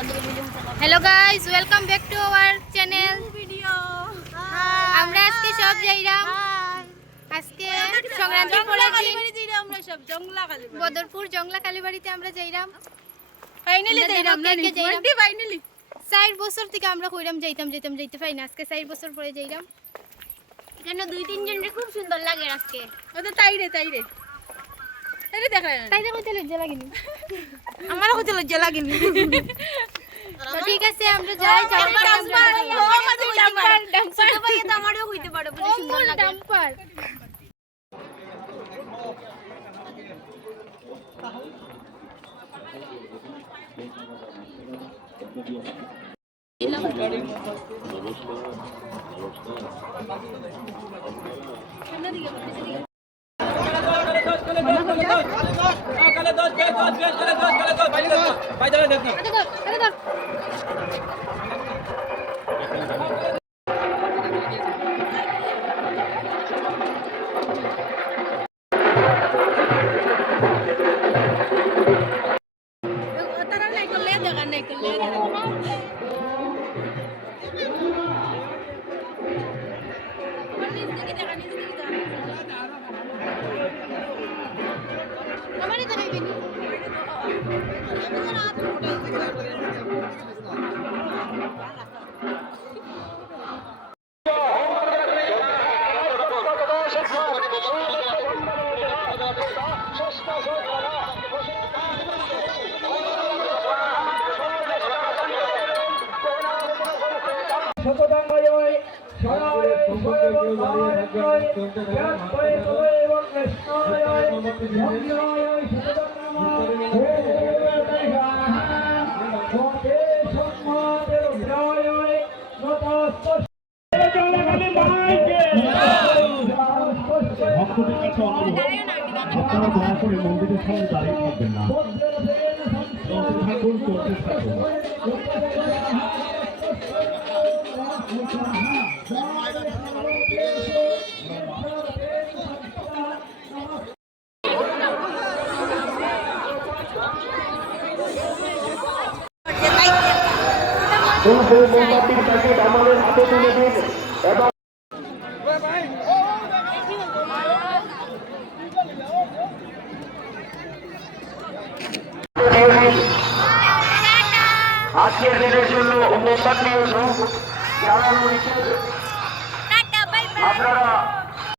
Hello guys, welcome back to our channel video. আমরা আজকে সব যাইরাম, আজকে সংক্রান্তি পড়েছি, আমরা সব জংলা কালীবাড়ি, বদরপুর জংলা কালীবাড়িতে আমরা যাইরাম। ফাইনালি যাইরাম না, ফাইনালি 4 বছর থেকে আমরা কইরাম যাইতে পাই না, আজকে 4 বছর পরে যাইরাম। এখানে 2-3 জনের খুব সুন্দর লাগে আজকে। ও তো তাইরে দেখা তাইরে কইতে লজ্জা লাগেনি, আমারও কইতে লজ্জা লাগেনি। তো ঠিক আছে, আমরা যাই আমারও হইতে পারে, সুন্দর লাগে ডাম্পার। আপনারা দয়া করে মন্দিরের সামনে দাঁড়িয়ে থাকবেন না, থাকুন, চলতে থাকুন। মোমবাতির প্যাকেট আমাদের হাতে তুলে দিন এবং আজকের দিনের জন্য মোমবাতি জ্বালানো হয়েছে। আপনারা